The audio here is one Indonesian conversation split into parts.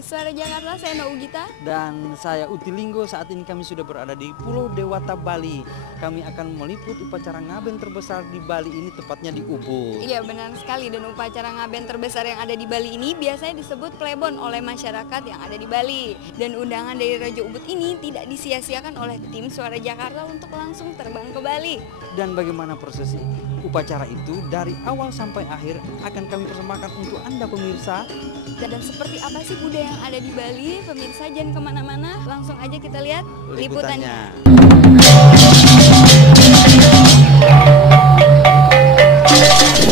dari Suara Jakarta, saya Naugita. Dan saya Utilinggo. Saat ini kami sudah berada di Pulau Dewata, Bali. Kami akan meliput upacara ngaben terbesar di Bali ini, tepatnya di Ubud. Iya, benar sekali. Dan upacara ngaben terbesar yang ada di Bali ini biasanya disebut plebon oleh masyarakat yang ada di Bali. Dan undangan dari Raja Ubud ini tidak disia-siakan oleh tim Suara Jakarta untuk langsung terbang ke Bali. Dan bagaimana prosesi upacara itu dari awal sampai akhir akan kami persembahkan untuk Anda pemirsa. Dan seperti apa sih budaya yang ada di Bali? Pemirsa jangan kemana-mana, langsung aja kita lihat liputannya.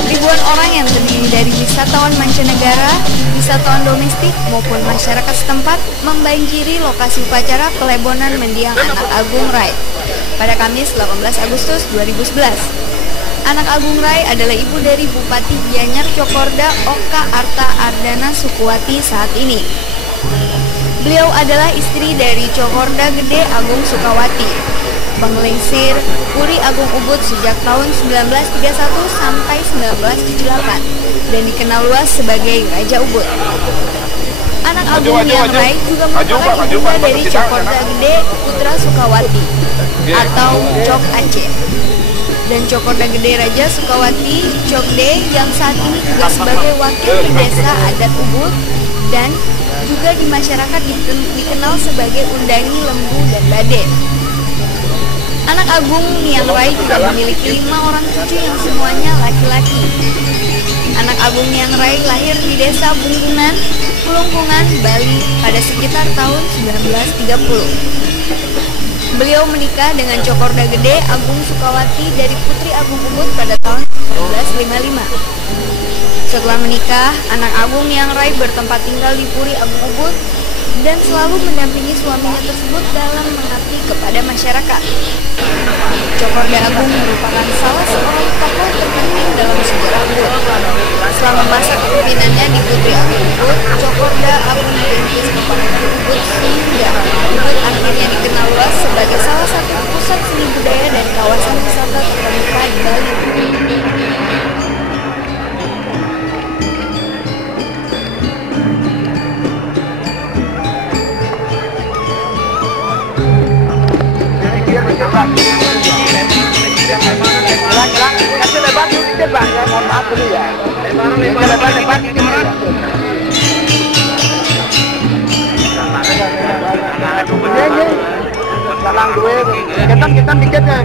Ribuan orang yang terdiri dari wisatawan mancanegara, wisatawan domestik maupun masyarakat setempat membanjiri lokasi upacara pelebonan mendiang Anak Agung Rai pada Kamis 18 Agustus 2011. Anak Agung Rai adalah ibu dari Bupati Gianyar Cokorda Oka Arta Ardana Sukuwati saat ini. Beliau adalah istri dari Cokorda Gede Agung Sukawati, Banglengsir Puri Agung Ubud sejak tahun 1931 sampai 1978 dan dikenal luas sebagai Raja Ubud. Anak Agung Miang Rai juga merupakan ibunda dari Cokorda Gede Putra Sukawati atau Cok Aceh. Dan Cokorda Gede Raja Sukawati Cokde yang saat ini juga sebagai wakil di desa adat Ubud dan juga di masyarakat dikenal sebagai Undani Lembu dan Bade. Anak Agung Miang Rai juga memiliki 5 orang cucu yang semuanya laki-laki. Anak Agung Miang Rai lahir di desa Bungkungan, Pulungkungan, Bali pada sekitar tahun 1930. Beliau menikah dengan Cokorda Gede Agung Sukawati dari Putri Agung Ubud pada tahun 1955. Setelah menikah, Anak Agung Miang Rai bertempat tinggal di Puri Agung Ubud dan selalu mendampingi suaminya tersebut dalam mengabdi kepada masyarakat. Cokorda Agung merupakan salah seorang tokoh terpenting dalam sejarah Ubud. Selama masa kepemimpinannya di Putri Agung Ubud, Cokorda Agung merintis pembangunan Ubud sehingga Ubud akhirnya dikenal luas sebagai salah satu pusat seni budaya dan kawasan wisata terkemuka di Bali. Kasih lebar dikit Bang, ya mohon maaf dulu ya. Lebar dikit. Salang duwe, ketan dikit ya.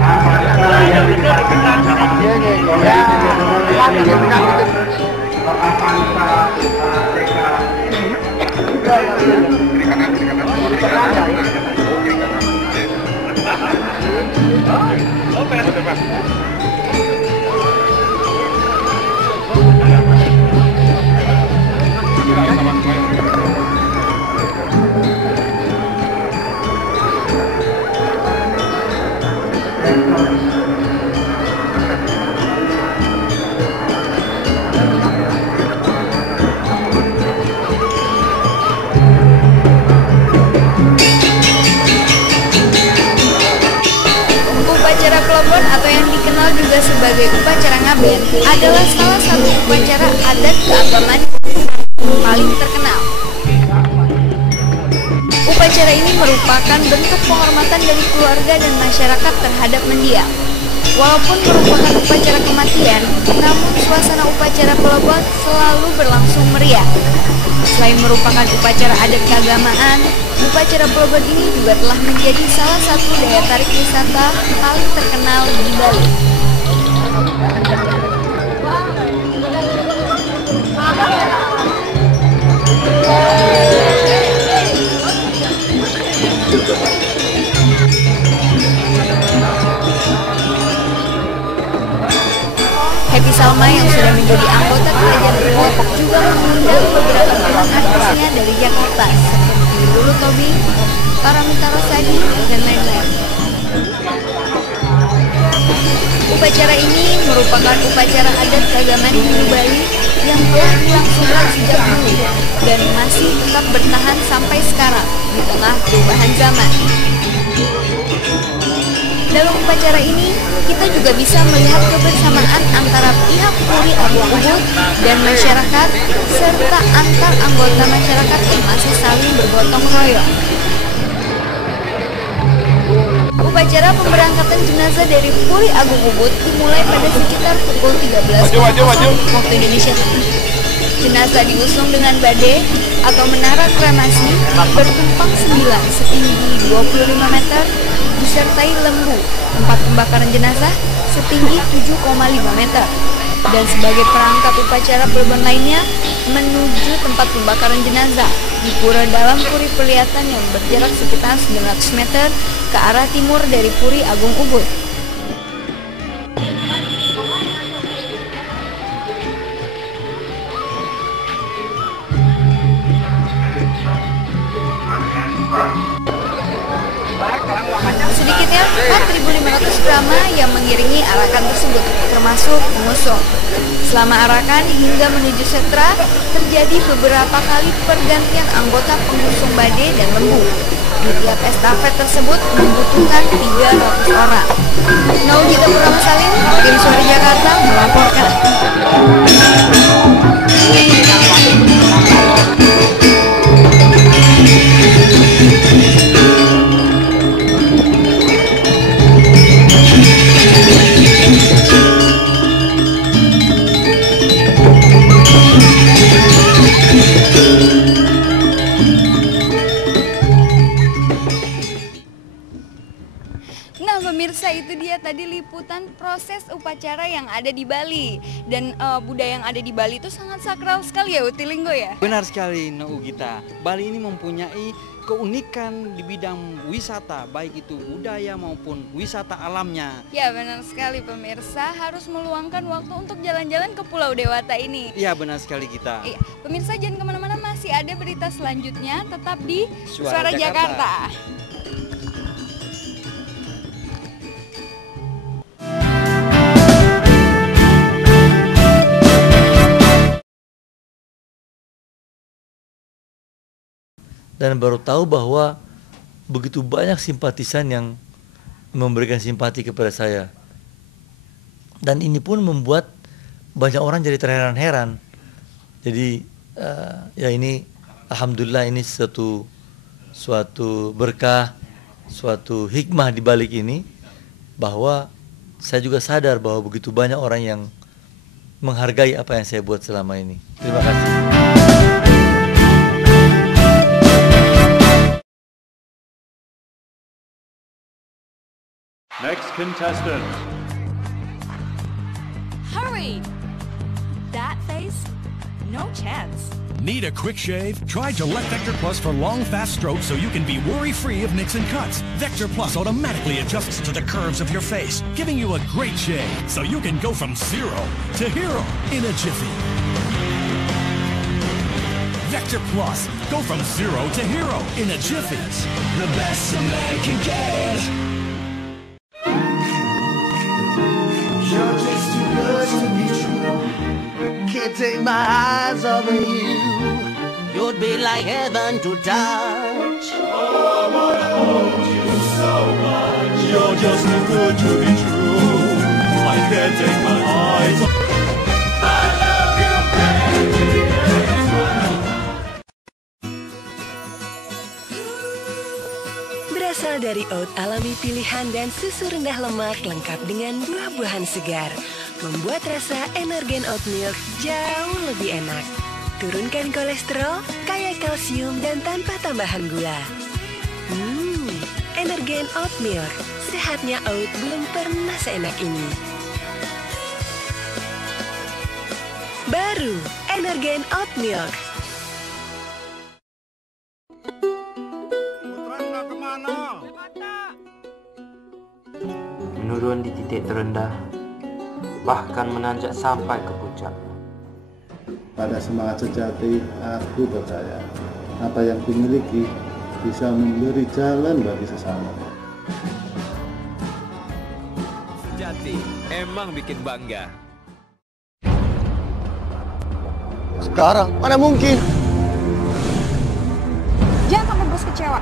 Upacara pelebon atau yang dikenal juga sebagai upacara ngaben adalah salah satu upacara adat keagamaan paling terkenal. Upacara ini merupakan bentuk penghormatan dari keluarga dan masyarakat terhadap mendiang. Walaupun merupakan upacara kematian, namun suasana upacara pelebon selalu berlangsung meriah. Selain merupakan upacara adat keagamaan, upacara pelebon ini juga telah menjadi salah satu daya tarik wisata paling terkenal di Bali. Happy Salma yang sudah menjadi anggota kerajaan Ubud juga mengundang beberapa teman artisnya dari Jakarta seperti Lulu Tobing, Paramita Rosadi, dan lain-lain. Upacara ini merupakan upacara adat keagamaan Hindu Bali yang telah dilangsungkan sejak dulu dan masih tetap bertahan sampai sekarang di tengah perubahan zaman. Dalam upacara ini, kita juga bisa melihat kebersamaan antara pihak Puri Agung Ubud dan masyarakat, serta antar anggota masyarakat yang masih saling bergotong royong. Upacara pemberangkatan jenazah dari Puri Agung Ubud dimulai pada sekitar pukul 13.00 waktu Indonesia Tengah. Jenazah diusung dengan bade atau menara kremasi bertumpang 9 setinggi 25 meter disertai lembu, tempat pembakaran jenazah setinggi 7,5 meter. Dan sebagai perangkat upacara pelebuhan lainnya menuju tempat pembakaran jenazah di pura dalam Puri Pelihatan yang berjarak sekitar 900 meter ke arah timur dari Puri Agung Ubud. Sedikitnya 4.500 drama yang mengiringi arakan tersebut, termasuk pengusung. Selama arakan hingga menuju setra, terjadi beberapa kali pergantian anggota pengusung bade dan lembu. Di tiap estafet tersebut membutuhkan 300 orang. Naugita Purnama Salim, Tim Suara Jakarta melaporkan. Nah pemirsa, itu dia tadi liputan proses upacara yang ada di Bali. Dan budaya yang ada di Bali itu sangat sakral sekali ya Utilinggo ya? Benar sekali Naugita, Bali ini mempunyai keunikan di bidang wisata, baik itu budaya maupun wisata alamnya. Ya benar sekali pemirsa, harus meluangkan waktu untuk jalan-jalan ke Pulau Dewata ini. Iya benar sekali kita. Iya, pemirsa jangan kemana-mana, masih ada berita selanjutnya, tetap di Suara Jakarta. Dan baru tahu bahwa begitu banyak simpatisan yang memberikan simpati kepada saya. Dan ini pun membuat banyak orang jadi terheran-heran. Jadi ya ini alhamdulillah ini suatu berkah, suatu hikmah di balik ini, bahwa saya juga sadar bahwa begitu banyak orang yang menghargai apa yang saya buat selama ini. Terima kasih. Next contestant. Hurry! That face? No chance. Need a quick shave? Try Gillette Vector Plus for long, fast strokes so you can be worry-free of nicks and cuts. Vector Plus automatically adjusts to the curves of your face, giving you a great shave so you can go from 0 to hero in a jiffy. Vector Plus. Go from 0 to hero in a jiffy. The best a man can get. You're just too good to be true. Can't take my eyes off of you. You'd be like heaven to touch. Oh, I wanna hold you so much. You're just too good to be true. I can't take my eyes off. I love you, baby. Berasal dari oat alami pilihan dan susu rendah lemak lengkap dengan buah-buahan segar, membuat rasa Energen Oat Milk jauh lebih enak. Turunkan kolesterol, kaya kalsium dan tanpa tambahan gula. Energen Oat Milk, sehatnya oat belum pernah seenak ini. Baru Energen Oat Milk. Menurun di titik terendah, bahkan menanjak sampai ke puncak. Pada semangat sejati, aku percaya apa yang kumiliki bisa memberi jalan bagi sesama. Sejati emang bikin bangga. Sekarang mana mungkin? Jangan sampai bos kecewa.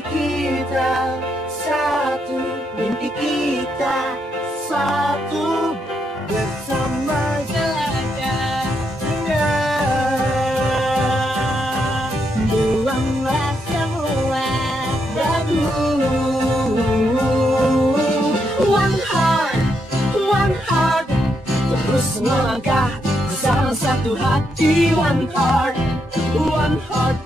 kita satu, mimpi kita satu, bersama jelajah dunia. Buanglah semua ragu. One heart, terus melangkah bersama satu hati. One heart, oh one heart.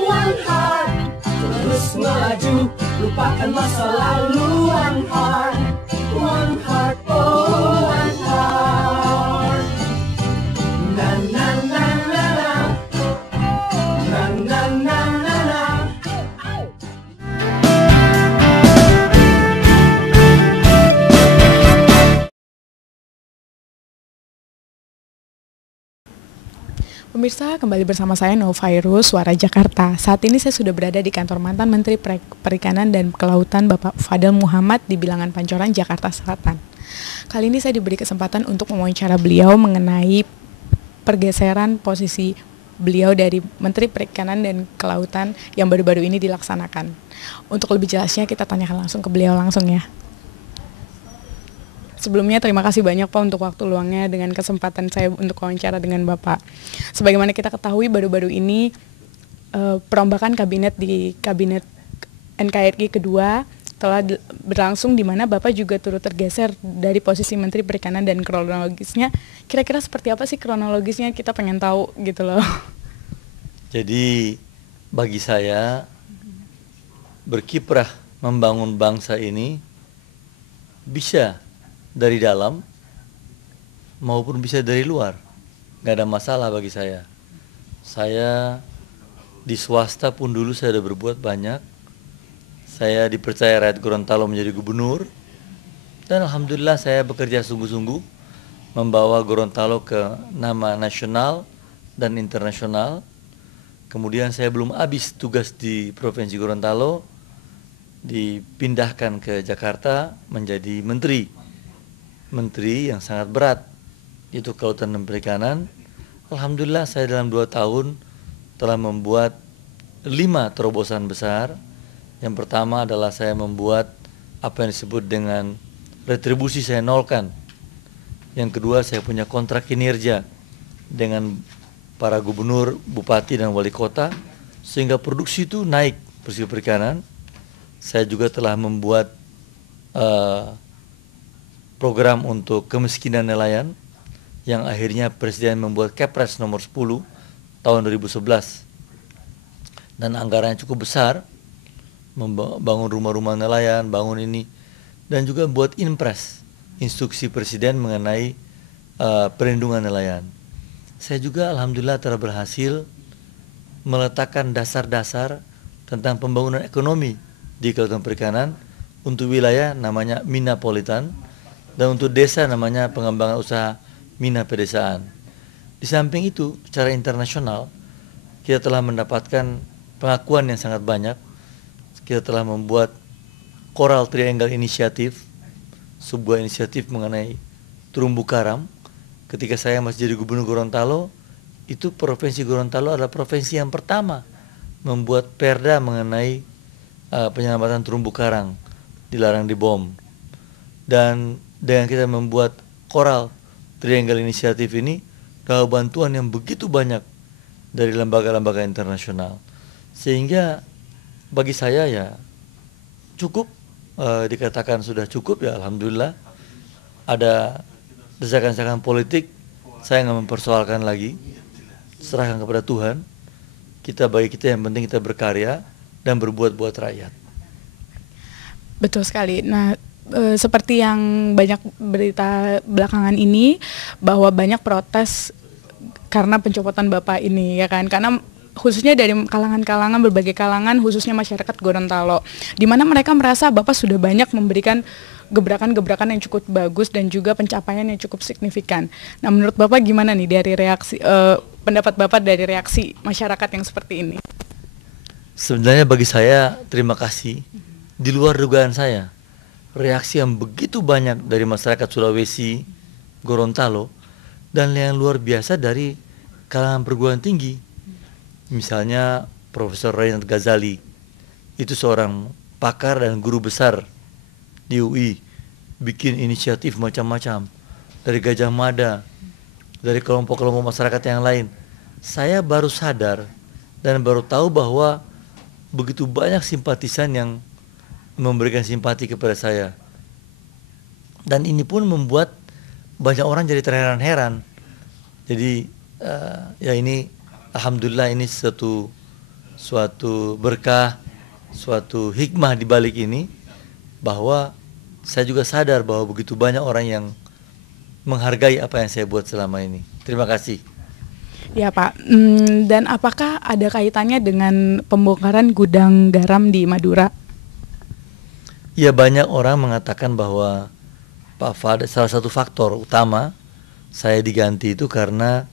One heart, terus melaju, lupakan masa lalu. One heart, oh one heart. Na na na na na, na na na na na. Pemirsa, kembali bersama saya Novairus, Suara Jakarta. Saat ini saya sudah berada di kantor mantan Menteri Perikanan dan Kelautan Bapak Fadel Muhammad di Bilangan Pancoran, Jakarta Selatan. Kali ini saya diberi kesempatan untuk mewawancara beliau mengenai pergeseran posisi beliau dari Menteri Perikanan dan Kelautan yang baru-baru ini dilaksanakan. Untuk lebih jelasnya kita tanyakan langsung ke beliau langsung ya. Sebelumnya terima kasih banyak Pak untuk waktu luangnya dengan kesempatan saya untuk wawancara dengan Bapak. Sebagaimana kita ketahui baru-baru ini perombakan kabinet di kabinet NKRI kedua telah berlangsung, di mana Bapak juga turut tergeser dari posisi Menteri Perikanan, dan kronologisnya kira-kira seperti apa sih kronologisnya, kita pengen tahu gitu loh. Jadi bagi saya berkiprah membangun bangsa ini bisa dari dalam maupun bisa dari luar, nggak ada masalah bagi saya. Saya di swasta pun dulu saya sudah berbuat banyak. Saya dipercaya rakyat Gorontalo menjadi gubernur, dan alhamdulillah saya bekerja sungguh-sungguh membawa Gorontalo ke nama nasional dan internasional. Kemudian saya belum habis tugas di Provinsi Gorontalo, dipindahkan ke Jakarta menjadi menteri yang sangat berat, yaitu Kelautan dan Perikanan. Alhamdulillah saya dalam 2 tahun telah membuat 5 terobosan besar. Yang pertama adalah saya membuat apa yang disebut dengan retribusi saya nolkan. Yang kedua, saya punya kontrak kinerja dengan para gubernur, bupati, dan wali kota, sehingga produksi itu naik bersih perikanan. Saya juga telah membuat program untuk kemiskinan nelayan, yang akhirnya Presiden membuat Kepres nomor 10 tahun 2011, dan anggarannya cukup besar, membangun rumah-rumah nelayan, bangun ini, dan juga buat Inpres, instruksi Presiden mengenai perlindungan nelayan. Saya juga alhamdulillah telah berhasil meletakkan dasar-dasar tentang pembangunan ekonomi di Kelautan Perikanan untuk wilayah namanya Minapolitan, dan untuk desa namanya pengembangan usaha Mina Pedesaan. Di samping itu, secara internasional, kita telah mendapatkan pengakuan yang sangat banyak. Kita telah membuat Coral Triangle Initiative, sebuah inisiatif mengenai terumbu karang. Ketika saya masih jadi gubernur Gorontalo, itu Provinsi Gorontalo adalah provinsi yang pertama membuat perda mengenai penyelamatan terumbu karang, dilarang dibom. Dan dengan kita membuat Coral Triangle Initiative ini, dapat bantuan yang begitu banyak dari lembaga-lembaga internasional, sehingga bagi saya ya cukup, dikatakan sudah cukup ya alhamdulillah. Ada desakan-desakan politik, saya nggak mempersoalkan lagi, serahkan kepada Tuhan. Bagi kita yang penting kita berkarya dan berbuat buat rakyat. Betul sekali. Nah, seperti yang banyak berita belakangan ini, bahwa banyak protes karena pencopotan Bapak ini, ya kan? Karena khususnya dari kalangan-kalangan, berbagai kalangan, khususnya masyarakat Gorontalo, di mana mereka merasa Bapak sudah banyak memberikan gebrakan-gebrakan yang cukup bagus dan juga pencapaian yang cukup signifikan. Nah, menurut Bapak gimana nih dari reaksi, pendapat Bapak dari reaksi masyarakat yang seperti ini? Sebenarnya bagi saya terima kasih, di luar dugaan saya. Reaksi yang begitu banyak dari masyarakat Sulawesi, Gorontalo, dan yang luar biasa dari kalangan perguruan tinggi. Misalnya Profesor Reinhard Ghazali, itu seorang pakar dan guru besar di UI, bikin inisiatif macam-macam, dari Gajah Mada, dari kelompok-kelompok masyarakat yang lain. Saya baru sadar dan baru tahu bahwa begitu banyak simpatisan yang memberikan simpati kepada saya. Dan ini pun membuat banyak orang jadi terheran-heran. Jadi ya ini alhamdulillah ini suatu berkah, suatu hikmah di balik ini, bahwa saya juga sadar bahwa begitu banyak orang yang menghargai apa yang saya buat selama ini. Terima kasih. Ya Pak, dan apakah ada kaitannya dengan pembongkaran gudang garam di Madura? Ya, banyak orang mengatakan bahwa Pak Fadel, salah satu faktor utama saya diganti itu karena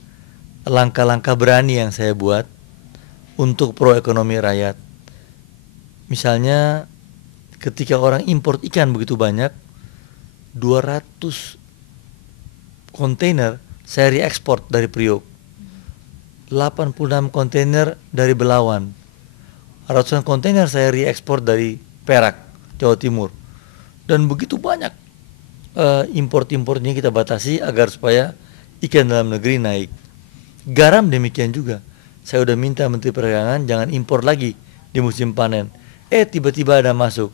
langkah-langkah berani yang saya buat untuk pro ekonomi rakyat. Misalnya ketika orang import ikan begitu banyak, 200 kontainer saya reekspor dari Priok, 86 kontainer dari Belawan, ratusan kontainer saya reekspor dari Perak, Jawa Timur, dan begitu banyak import-importnya kita batasi agar supaya ikan dalam negeri naik. Garam demikian juga, saya udah minta Menteri Perdagangan jangan impor lagi di musim panen. Tiba-tiba ada masuk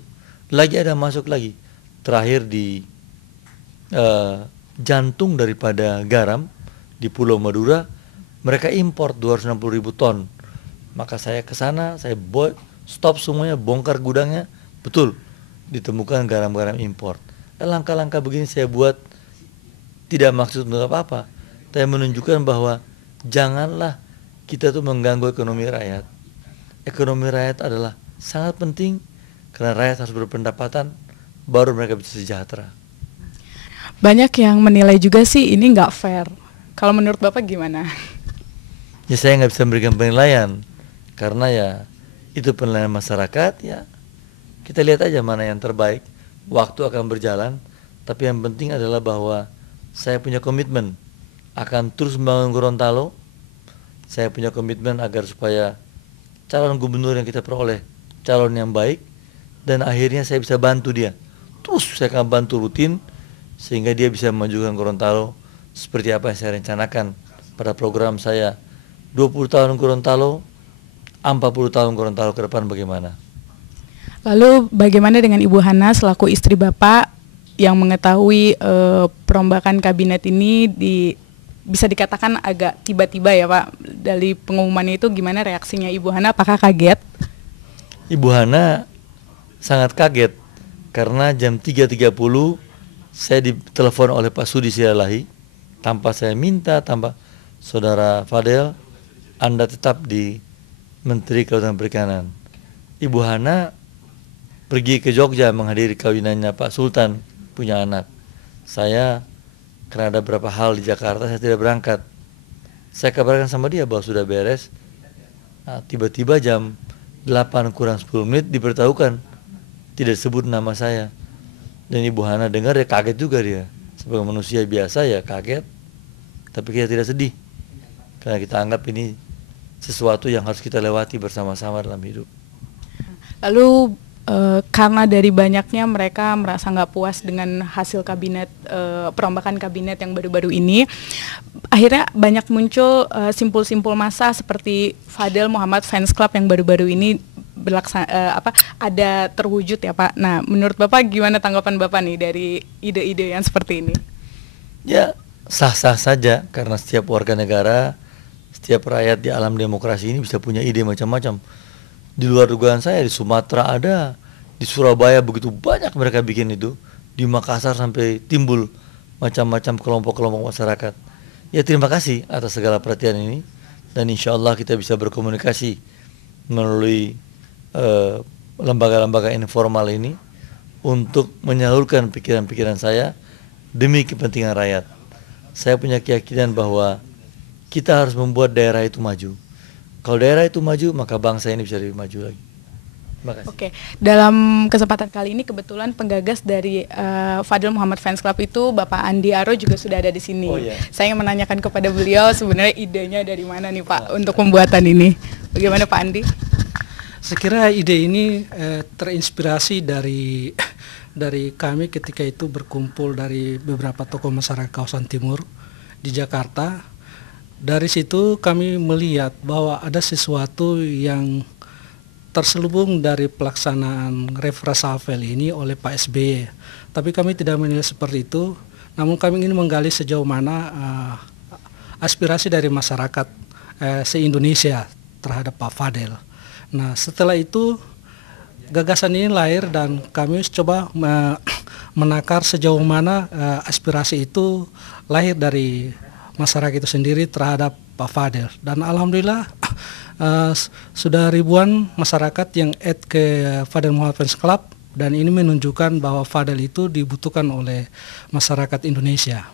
lagi. Terakhir di jantung daripada garam di Pulau Madura, mereka impor 260.000 ton. Maka saya ke sana, saya stop semuanya, bongkar gudangnya, betul ditemukan garam-garam impor. Langkah-langkah begini saya buat tidak maksud untuk apa-apa, tapi menunjukkan bahwa janganlah kita tuh mengganggu ekonomi rakyat. Ekonomi rakyat adalah sangat penting karena rakyat harus berpendapatan, baru mereka bisa sejahtera. Banyak yang menilai juga sih ini nggak fair. Kalau menurut Bapak gimana? Ya saya nggak bisa memberikan penilaian karena ya itu penilaian masyarakat. Ya kita lihat aja mana yang terbaik. Waktu akan berjalan, tapi yang penting adalah bahwa saya punya komitmen akan terus membangun Gorontalo. Saya punya komitmen agar supaya calon gubernur yang kita peroleh calon yang baik, dan akhirnya saya bisa bantu dia. Terus saya akan bantu rutin sehingga dia bisa memajukan Gorontalo seperti apa yang saya rencanakan pada program saya 20 tahun Gorontalo, 40 tahun Gorontalo ke depan bagaimana. Lalu bagaimana dengan Ibu Hana selaku istri Bapak yang mengetahui perombakan kabinet ini bisa dikatakan agak tiba-tiba ya Pak, dari pengumumannya itu gimana reaksinya Ibu Hana? Apakah kaget? Ibu Hana sangat kaget karena jam 3.30 saya ditelepon oleh Pak Sudi Silalahi tanpa saya minta, tanpa Saudara Fadel, Anda tetap di Menteri Kelautan Perikanan. Ibu Hana pergi ke Jogja menghadiri kawinannya Pak Sultan punya anak. Saya karena ada beberapa hal di Jakarta saya tidak berangkat. Saya kabarkan sama dia bahwa sudah beres. Tiba-tiba jam 8 kurang 10 menit diberitahukan tidak sebut nama saya. Dan Ibu Hana dengar ya kaget juga dia. Sebagai manusia biasa ya kaget. Tapi kita tidak sedih. Karena kita anggap ini sesuatu yang harus kita lewati bersama-sama dalam hidup. Lalu karena dari banyaknya mereka merasa nggak puas dengan hasil kabinet, perombakan kabinet yang baru-baru ini, akhirnya banyak muncul simpul-simpul massa seperti Fadel Muhammad Fans Club yang baru-baru ini ada terwujud ya Pak. Nah, menurut Bapak gimana tanggapan Bapak nih dari ide-ide yang seperti ini? Ya sah-sah saja karena setiap warga negara, setiap rakyat di alam demokrasi ini bisa punya ide macam-macam. Di luar dugaan saya, di Sumatera ada, di Surabaya begitu banyak mereka bikin itu, di Makassar sampai timbul macam-macam kelompok-kelompok masyarakat. Ya terima kasih atas segala perhatian ini, dan insya Allah kita bisa berkomunikasi melalui lembaga-lembaga informal ini untuk menyalurkan pikiran-pikiran saya demi kepentingan rakyat. Saya punya keyakinan bahwa kita harus membuat daerah itu maju. Kalau daerah itu maju, maka bangsa ini bisa lebih maju lagi. Oke, dalam kesempatan kali ini kebetulan penggagas dari Fadil Muhammad Fans Club itu Bapak Andi Aro juga sudah ada di sini. Saya ingin menanyakan kepada beliau sebenarnya idenya dari mana nih Pak untuk pembuatan ini. Bagaimana Pak Andi? Saya kira ide ini terinspirasi dari kami ketika itu berkumpul dari beberapa tokoh masyarakat kawasan timur di Jakarta. Dari situ kami melihat bahwa ada sesuatu yang terselubung dari pelaksanaan reshuffle ini oleh Pak SBY. Tapi kami tidak menilai seperti itu, namun kami ingin menggali sejauh mana aspirasi dari masyarakat se-Indonesia terhadap Pak Fadel. Nah, setelah itu gagasan ini lahir dan kami coba menakar sejauh mana aspirasi itu lahir dari masyarakat itu sendiri terhadap Pak Fadel. Dan alhamdulillah sudah ribuan masyarakat yang add ke Fadil Muhammad Fans Club dan ini menunjukkan bahwa Fadel itu dibutuhkan oleh masyarakat Indonesia.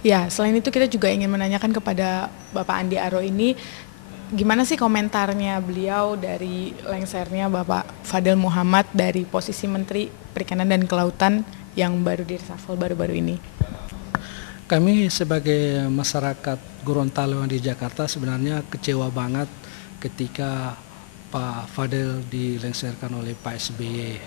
Ya, selain itu kita juga ingin menanyakan kepada Bapak Andi Aro ini, gimana sih komentarnya beliau dari lengsernya Bapak Fadil Muhammad dari posisi Menteri Perikanan dan Kelautan yang baru di-reshuffle baru-baru ini? Kami sebagai masyarakat Gorontalo di Jakarta sebenarnya kecewa banget ketika Pak Fadel dilengserkan oleh Pak SBY.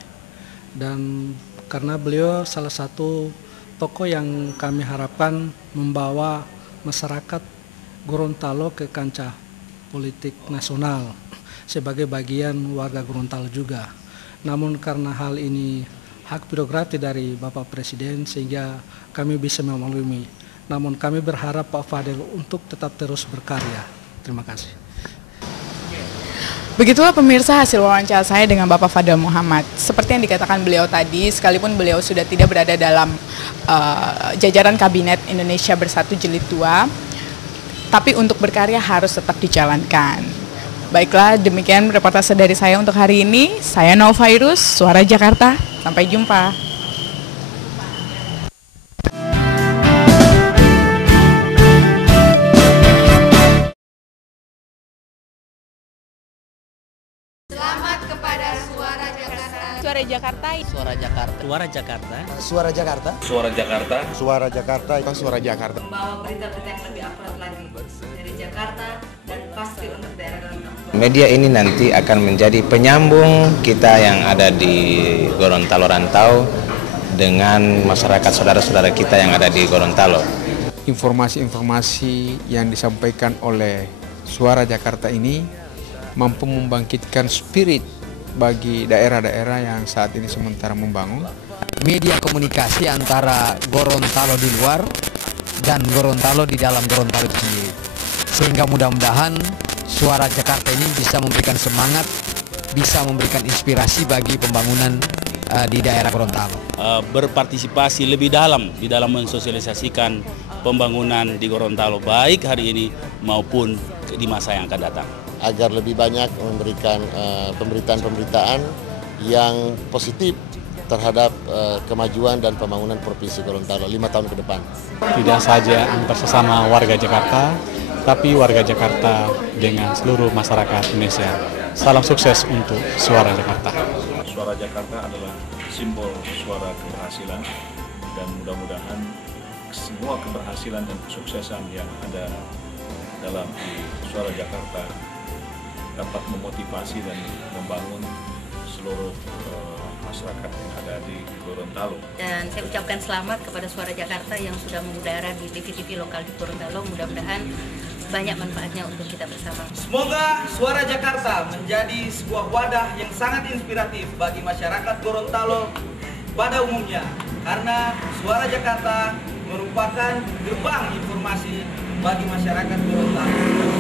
Dan karena beliau salah satu tokoh yang kami harapkan membawa masyarakat Gorontalo ke kancah politik nasional sebagai bagian warga Gorontalo juga. Namun karena hal ini hak prerogatif dari Bapak Presiden sehingga kami bisa memaklumi. Namun kami berharap Pak Fadel untuk tetap terus berkarya. Terima kasih. Begitulah pemirsa hasil wawancara saya dengan Bapak Fadil Muhammad. Seperti yang dikatakan beliau tadi, sekalipun beliau sudah tidak berada dalam jajaran Kabinet Indonesia Bersatu Jilid 2, tapi untuk berkarya harus tetap dijalankan. Baiklah, demikian reportase dari saya untuk hari ini. Saya Novairus, Suara Jakarta. Sampai jumpa. Selamat kepada Suara Jakarta. Suara Jakarta. Suara Jakarta. Suara Jakarta. Suara Jakarta. Suara Jakarta. Suara Jakarta. Suara Jakarta. Membawa berita-berita yang lebih akurat lagi dari Jakarta dan pasti untuk daerah Gorontalo. Media ini nanti akan menjadi penyambung kita yang ada di Gorontalo Rantau dengan masyarakat saudara-saudara kita yang ada di Gorontalo. Informasi-informasi yang disampaikan oleh Suara Jakarta ini mampu membangkitkan spirit bagi daerah-daerah yang saat ini sementara membangun. Media komunikasi antara Gorontalo di luar dan Gorontalo di dalam Gorontalo itu sendiri. Sehingga mudah-mudahan Suara Jakarta ini bisa memberikan semangat, bisa memberikan inspirasi bagi pembangunan di daerah Gorontalo. Berpartisipasi lebih dalam di dalam mensosialisasikan pembangunan di Gorontalo baik hari ini maupun di masa yang akan datang. Agar lebih banyak memberikan pemberitaan-pemberitaan yang positif terhadap kemajuan dan pembangunan Provinsi Gorontalo 5 tahun ke depan. Tidak saja antar sesama warga Jakarta, tapi warga Jakarta dengan seluruh masyarakat Indonesia. Salam sukses untuk Suara Jakarta. Suara Jakarta adalah simbol suara keberhasilan dan mudah-mudahan semua keberhasilan dan kesuksesan yang ada dalam Suara Jakarta dapat memotivasi dan membangun seluruh masyarakat yang ada di Gorontalo. Dan saya ucapkan selamat kepada Suara Jakarta yang sudah mengudara di TV-TV lokal di Gorontalo. Mudah-mudahan banyak manfaatnya untuk kita bersama. Semoga Suara Jakarta menjadi sebuah wadah yang sangat inspiratif bagi masyarakat Gorontalo pada umumnya. Karena Suara Jakarta merupakan gerbang informasi bagi masyarakat Gorontalo.